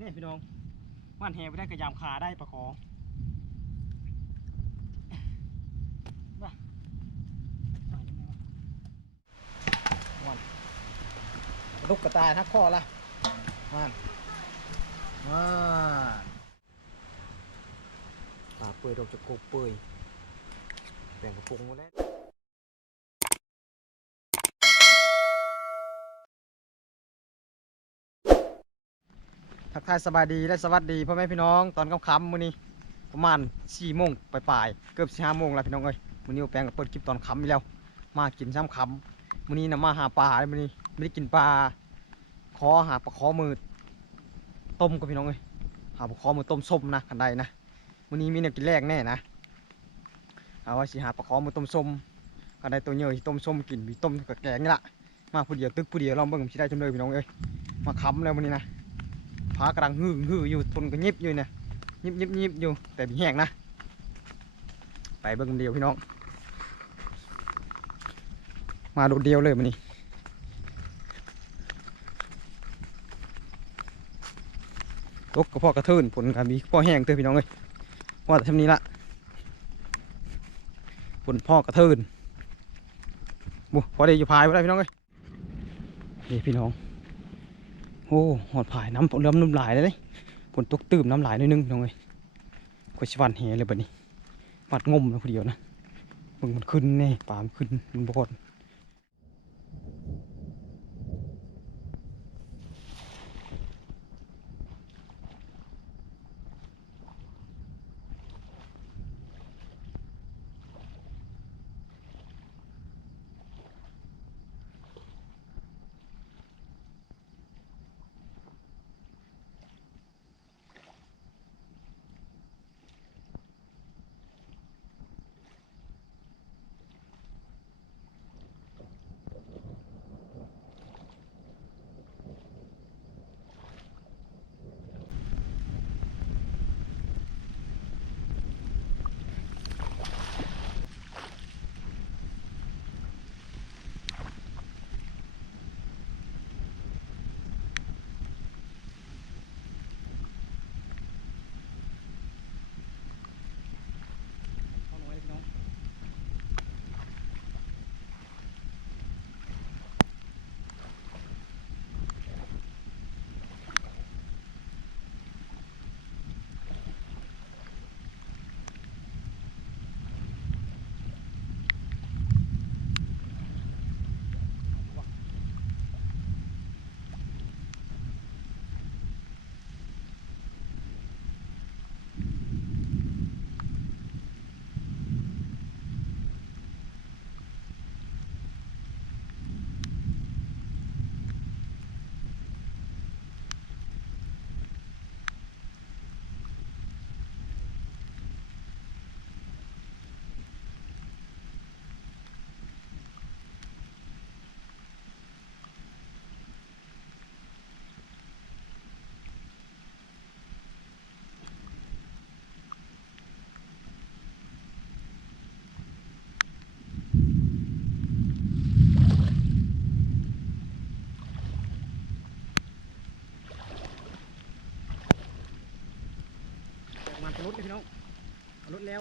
นี่พี่น้องว่นแหไปได้กระยามขาได้ปลาขอมาไปยังไงวะวันลูกกระต่ายทักข้อละมันมาปลาเปื่อยดอกจะโกกเปื่อยแบ่งกระปุกมาแล้ว ทักทายสบายดีและสวัสดีพ่อแม่พี่น้องตอนค่ำๆมื้อนี้ประมาณ4โมงปลายๆเกือบ5โมงแล้วพี่น้องเอ้ยมื้อนี้แปลงกับเปิดคลิปตอนค่ำอีกแล้ว มากินซ้ำค่ำมื้อนี้นะมาหาปลาเลยมื้อนี้ไม่ได้กินปลาขอหาปลาขอมือต้มกับพี่น้องเอ้ยหาปลาขอมือต้มส้มนะคันใดนะมื้อนี้มีแนวกินแรกแน่นะเอาว่าสิหาปลาขอมือต้มส้มคันใดตัวเยอะสิต้มส้มกินมีต้มกับแกงนี่ละมาผู้เดียวตึกผู้เดียวลองเบิ่งสิได้จำเลยพี่น้องเอ้ยมาค้ำแล้วมื้อนี้นะ ฟ้ากำลังหือหืออยู่ทนก็ยิบอยู่เนี่ยยิบยิบยิบอยู่แต่มีแห้งนะ ไปเบิ่งเดียวพี่น้อง มาโดดเดียวเลยมันนี่ตกกระเพาะกระเทินผลกันมีพ่อแห้งเตอพี่น้องเลยว่าแต่ทำนี้ละผลพ่อกระเทินบุพอได้อยู่พายไปได้พี่น้องเลยนี่พี่น้อง โอ้หอดผายน้ำเริ่มน้ำลายเลยเด้ฝนตกตื่มน้ำลายนิดนึงน้องเอ้ยขวชิวันเฮเลยแบบนี้วัดงมนะคนเดียวนะมึงมันขึ้นแน่ปามขึ้นมันบกด แต่มันจะลดเลยพี่น้องเอาลดแล้ว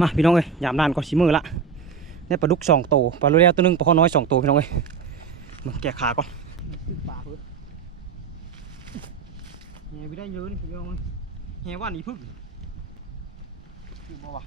มาพี่น้องเอ้ยยามนานก็ชิมือละได้ปลาดุกสองโตวปลาโรเลียวตัวหนึงปลาข้อน้อยสองตัวพี่น้องเอ้ยมาแกะขาก่อนปลาเพิ่นแหไปได้เยอะนี่พี่น้องเอ้ยแหว่านี่พึ่งอยู่บ่วะ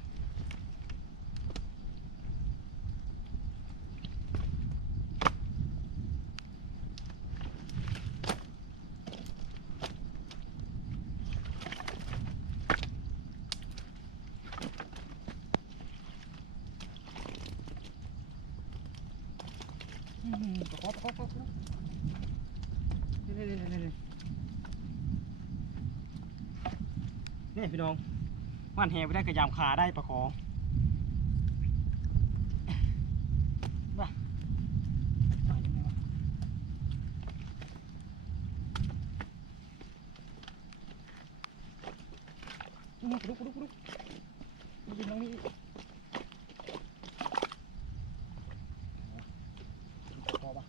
อืม ตะขอตะขอตะขอนี่นี่นี่นี่นี่พี่น้องว่านแหไปได้กระยำขาได้ปลาขอมาไปยังไงวะนี่กระดุกกระดุกกระดุก กินตรงนี้พอปะ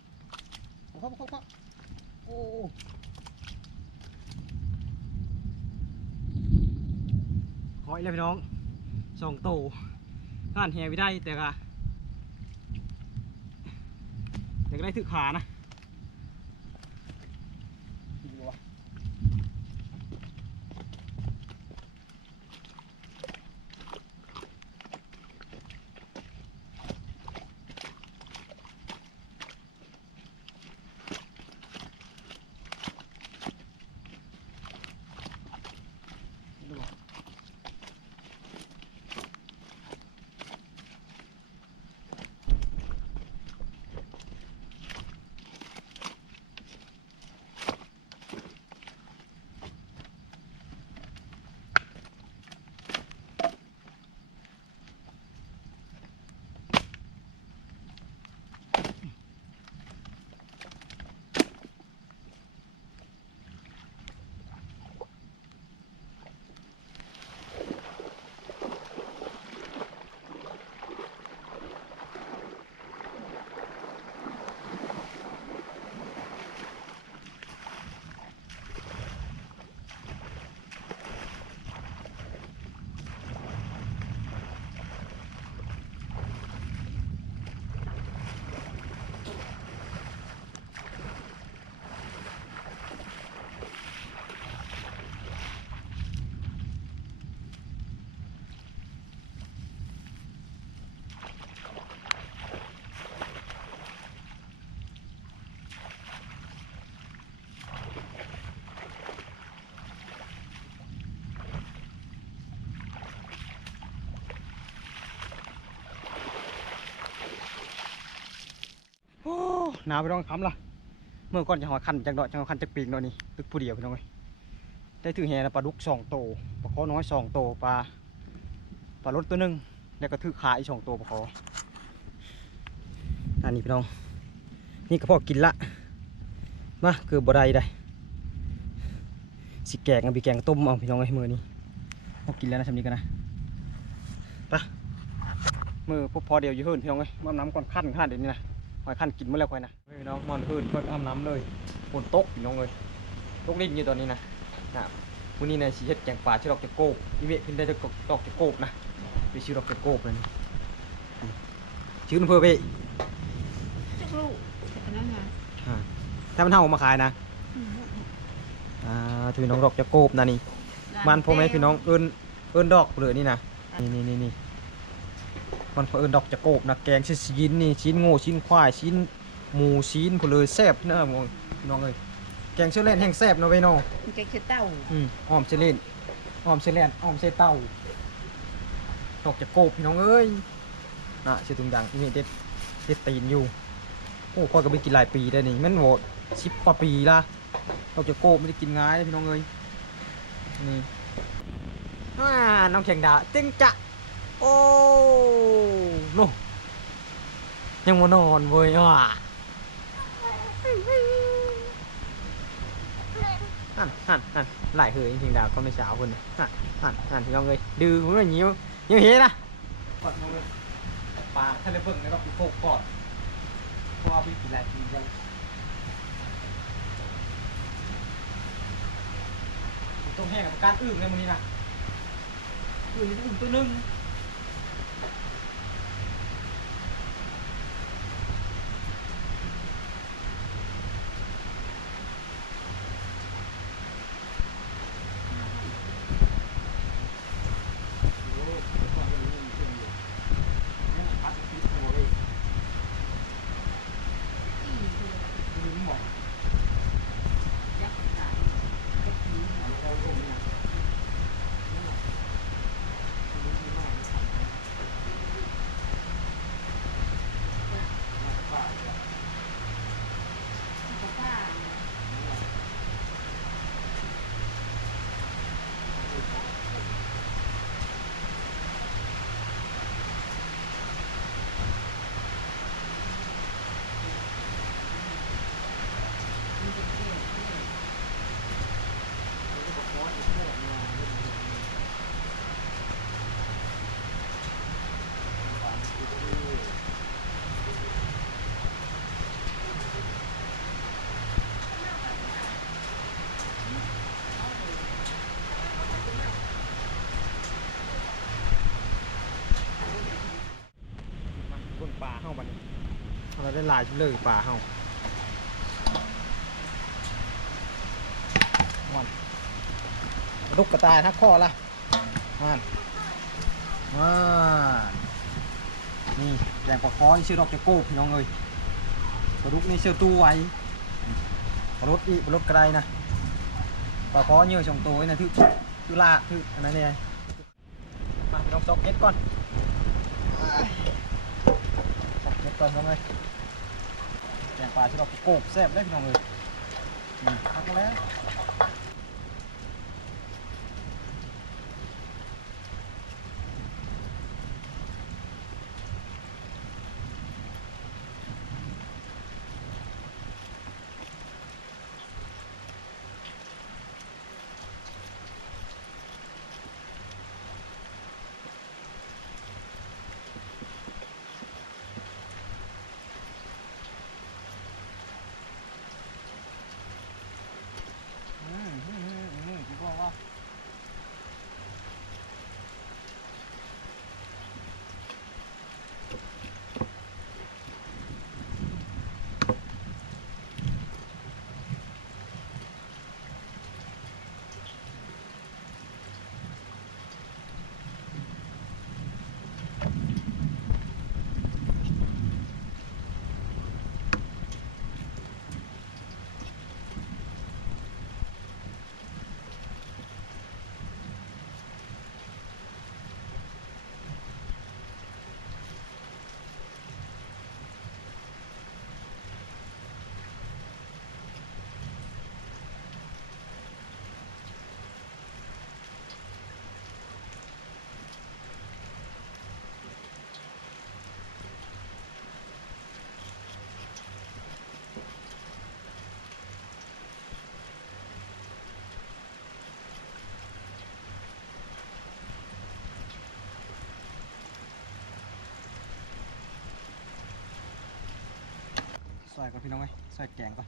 พอพอพอพอโอ้ห อยเลยพี่น้องสองโตงานแหวิได้แต่ก็แต่ก็ได้ถือขานะ นาวไปน้องคำละเมื่อก่อนจะหอคันจากดอกจะหอคันจากปีกเนาะนี่ตึกผู้เดียวพี่น้องเอ้ยได้ถือแหนะปลาดุกสองโตปลาคอน้อยสองโตปลาปลารดตัวหนึ่งแล้วก็ถือขาอีกสองโตปลาคออันนี้พี่น้อง นี่ก็พอกินละมาคือบ่ได้ได้สิแกงเอาไปแกงต้มเอาพี่น้องเอ้ยมือนี้พอกินแล้วนะทำนี้กันนะไปมือพวกพอเดียวอยู่เฮิรนพี่น้องเอ้ยมาน้ำก่อนขั้นขั้นเดี๋ยวนี้นะ หอยขั้นกินเมื่อแล้วค่อยนะพี่น้องมอนพื้นเพิ่งอาบน้ำเลยฝนตกพี่น้องเลยตกลิ้นอยู่ตอนนี้นะนะวันนี้นะสีเฮ็ดแกงป่าชื่อดอกจะโกบอีเมฆขึ้นได้ดอกดอกจะโกบนะไปชื่อดอกจะโกบเลยนี่อืมชื่อมันเพื่อไปจักลูกอันนั้นไงอ่าถ้ามันเท่ามาขายนะอ่าถือน้องดอกจะโกบนะนี่มันพ่อแม่พี่น้องเอิ้นเอิ้นดอกเลยนี่นะนี่นี่นี่นี่ มันเอิ้นดอกจะโกบนะแกงชิ้นนี่ชิ้นโง่ชิ้นควายชิ้นหมูชิ้นผู้เลยแซ่บนะพี่น้องเอ้ยแกงเชื่อเล่นแห้งแซ่บเนาะเว้ยน้องมันจะคือเต้าอืมอ้อมเซเลนอ้อมเซเลนอ้อมเซเต้าดอกจะโกบพี่น้องเอ้ยน่ะเชื่อตุงยังนี่เด็ดเด็ดตีนอยู่โอ้พ่อยก็ไปกินหลายปีได้วนี่แมันโหวสิบกว่าปีละดอกจะโกบไม่ได้กินง่ายเลยพี่น้องเอ้ยนี่อ่าน้องเชียงดาจึงจะ โอ้โนยังมานอนเว้ยอะนั่นนั่นนั่นหลายเหยจริงๆดาวก็ไม่เช้าคนน่ะนั่นนั่นนั่นพี่น้องเอ้ยดื้อมันอย่างงี้ยังเห็นนะกดลงเลยปลาทะเลเบิ่งแล้วก็ปีโคกก่อนเพราะว่าพี่กินหลายปียังต้องแห้งกับการอึ่งเลยมันนี้นะอึ่งนี่อึ่งตัวหนึงโอ้โหเดี๋ยวก่อนจะมีเครื่องอยู่เนี่ยพัดติดหัวเลย ลืมบอก ยักษ์ตายยักษ์ผี เอาลงนี่นะนั่นแหละลืมที่มากาบัดนี้เอาเรา ได้หลายชุดเลยปลาเฮาวันกระดุกกระตายทักข้อละมันอ่านี่แดงปลาคอนี่ชื่อดอกเจโก้พี่น้องเอ้ยปลาดุกนี่ชื่อตู้ไว้ปลารถอีปลารถกรนะปลาคอเยอะสองตัวนี่ทึคือลาคืออันนั้นเนี่ยมาพี่น้องซอกเก็ตก่อนซอกเก็ตก่อนน้องเอ้ย แกงปลาชื่เราโกบแซ่บได้พี่น้องเลยอืมพักแล้ว อืมอืมอืมอืมคิดว่าว่า ใส่ก่อนพี่น้องไหมใส่แกงก่อน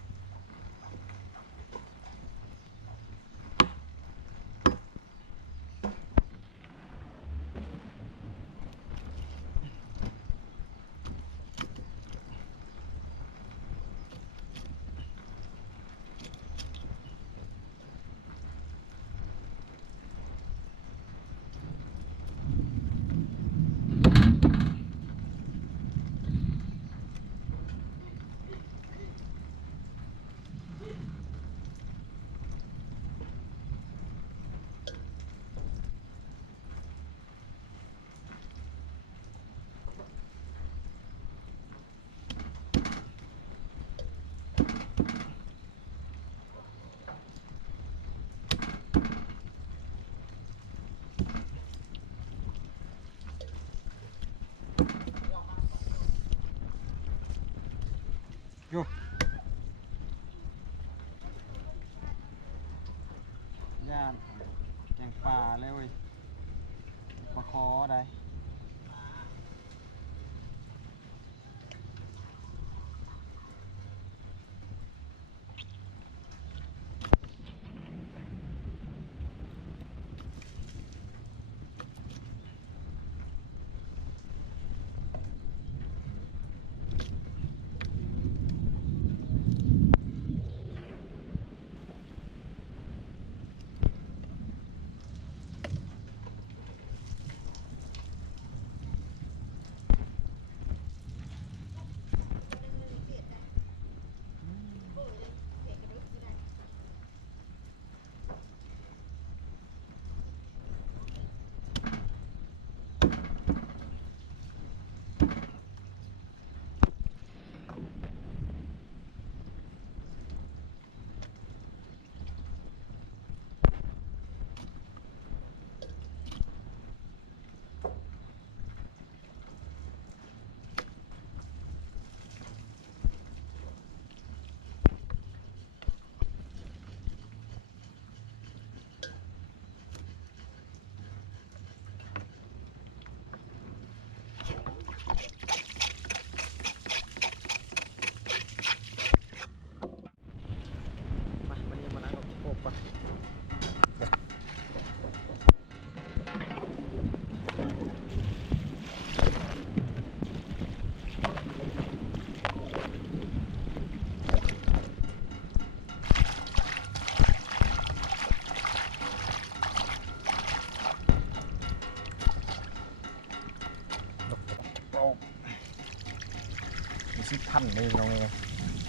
มีสิพันเลยลงเลย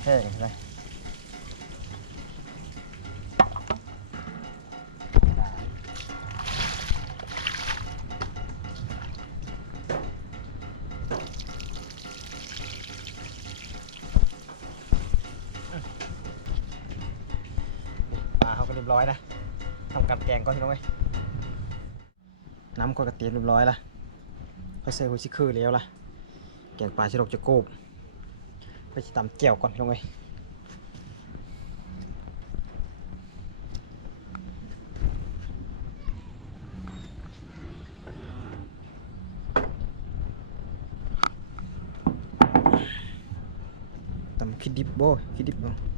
แห้งเลยปลาเขาก็เรียบร้อยนะทำการแกงก่อนพี่น้องเอ้ยน้ำก็กระเตียมเรียบร้อยละ ไปใส่หัวชิคือแล้วล่ะแกงปลาชิลกจะโกบไปตำแจ่วก่อนพี่น้องเอ้ยตำคิดดิบบ่คิดดิบบ่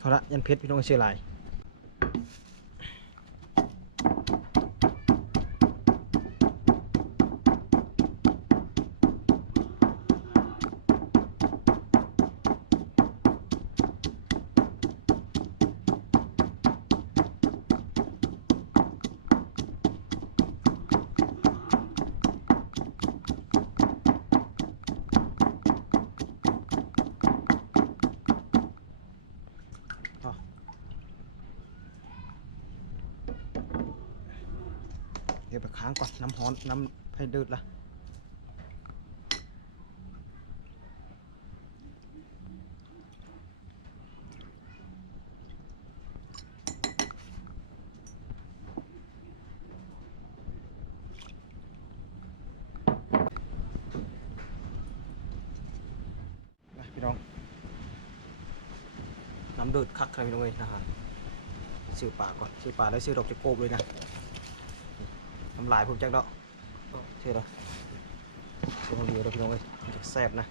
เอาละยันเพชรพี่น้องเชียชื่ออะ เดี๋ยวไปค้างก่อนน้ำฮ้อนน้ำให้เดือดละไปพี่น้อง น้ำเดือดคักใครพี่น้องเอ้ยนะฮะซื้อปลาก่อนซื้อปลาแล้วซื้อดอกจะโกบเลยนะ น้ำลายผมจักดอกเชื่อแล้วเชื่อคนเดียวเด้อพี่น้องเอ้ยจะแซ่บนะ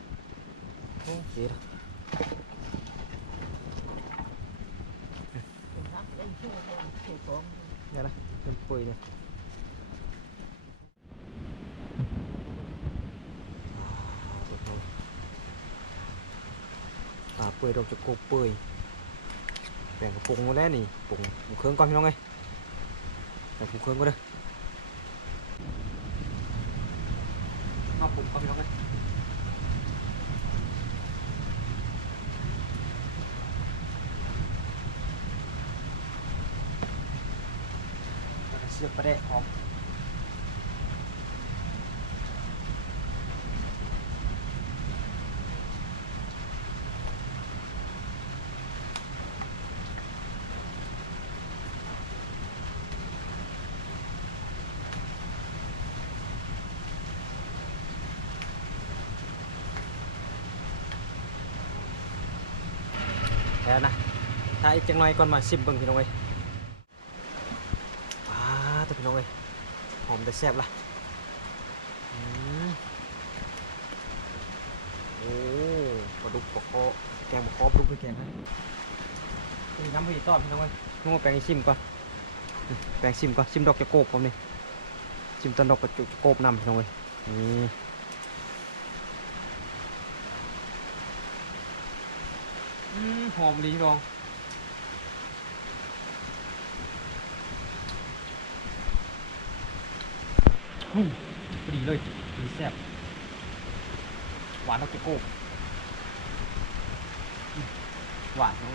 โอ้ดีละเท่ละเนี่ยนะเป็นปุยเนี่ยอ่าเปื่อยดอกจะโกเปื่อยแบ่งกระปุกมาแล้วนี่ปุงปุงเครื่องก่อนพี่น้องเอ้ยแบ่งปุงเครื่องก็เด้ อเอาปุงก่อนพี่น้องเอ้ยแล้วก็เสือกประเดะหอม แล้วนะถ้าอีกจังหน่อยก่อนมาซิมเบิ่งพี่น้องเอ้ยอ่าแต่พี่น้องเอ้ยหอมแต่แซ่บละอืมโอ้ปลาดุกปลาคอแกงปลาคอปลาดุกไปแกงนะนี่น้ำพริกต้อนพี่น้องเอ้ยนุ่งแปลงให้ซิมก่อนอืมแปลงซิมก่อนซิมดอกจะโกบผมนี่ซิมต้นดอกกระจุกโกบนำพี่น้องเอ้ยนี่ อืมหอมดีพี่น้องอืมพอดีเลยดีแซ่บหวานเท่าเกโก้หวานเนอะ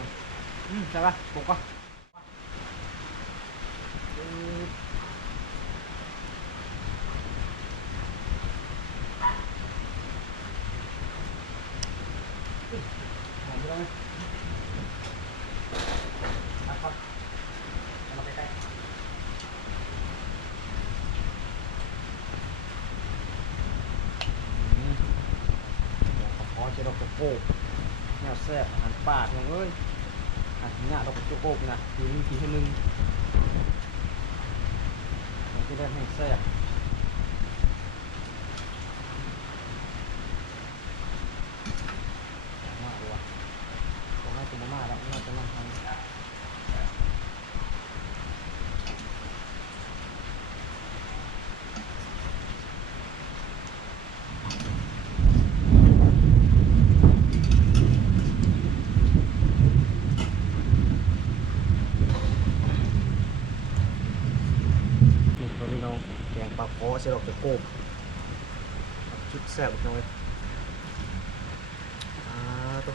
อืมใช่ปะผมก็อืมหอมไปเลยมา เจดอกโกโก้แนวแซ่บอาหารป่าพี่น้องเอ้ยอาหารเนี่ยดอกโกโก้นี่นะทีนี้ทีให้หนึงจะได้แห้แซ่บมาดูว่ะต้องให้ตัวมาแล้วน่าจะนั่งทำ นี่ตัวพี่น้องแกงปลาโป๊ะเสร็จออกจากโกบชุดแซ่บน้อยอ่า ตัว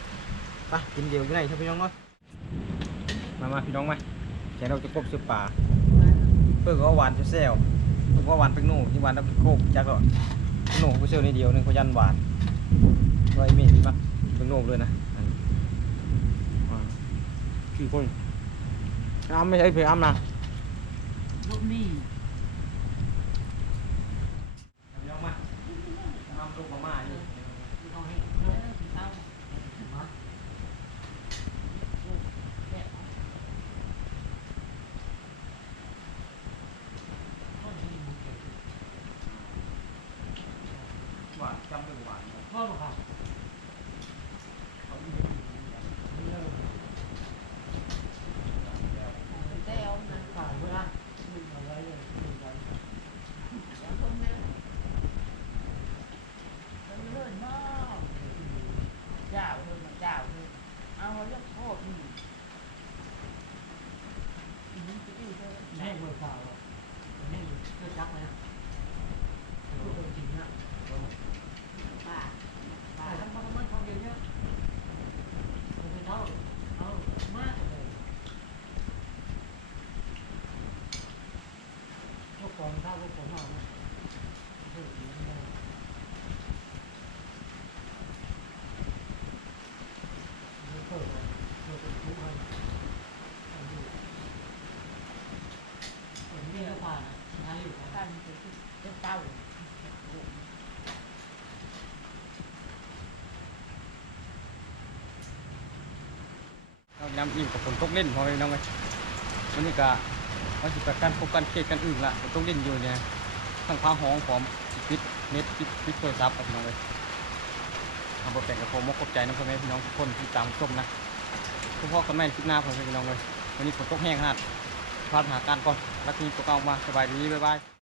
ไปกินเดียวอยู่ไหนครับพี่น้องเนาะมามาพี่น้องมาแกงดอกจากโกบเสือป่าเพื่อก็หวานจะแซ่บเพื่อก็หวานเป็นหนูที่หวานดอกจากโกบจักก็หนูกูเชื่อในเดียวหนึงเขายันหวานไว้เมฆดีมากเป็นหนูเลยนะอันนี้อ่ากี่คนอ้ำไม่ใช่เพื่ออ้ำนะลูกนี่ เดี๋ยวมาทำลูกมาม่านี่ เอาให้เออเอามาแกะเอาให้มันเก็บ หวานจำเป็นหวาน พ่อบอกค่ะเต้เอานะขายเมื่อมึงเอาไว้เลยมึงเอาไว้แล้วตรงนั้นมันเลื่อนมากเจ้าเลยมาเจ้าเลยเอาไว้แล้วโทษนี่นี่จะอยู่เท่าแม่เมื่อเช้าแม่เมื่อจักเลยนะพูดจริงนะป้าป้าทำมันทำเยอะๆเอาไปเท่าเอามากเลย พวกก องข้าพวกผมเอานะเปิดเลยเปิดทุกวันอันนี้ผมนี่ก็ผ่านนะอยู่กันเป็นเป็นเต้าน้ำอิ่มกับฝนตกเล่นพอไปน้องเลยวันนี้ก็ วันจะประกันพบกันเขตกันอื่นละฝนตกเล่นอยู่เนี่ยทั้งพาห้องพร้อมปิดเน็ตปิดปิดโทรศัพท์กับพี่น้องเลยทำบทแต่งกับผมมกขอบใจนะพ่อแม่พี่น้องทุกคนที่ตามชมนะทุกพ่อคุณแม่คลิปหน้าพ่อแม่พี่น้องเลยวันนี้ฝนตกแห้งขนาดพลาดหาการก่อนแล้วทีนี้ตัวเก่ามาสบายดีบ๊ายบาย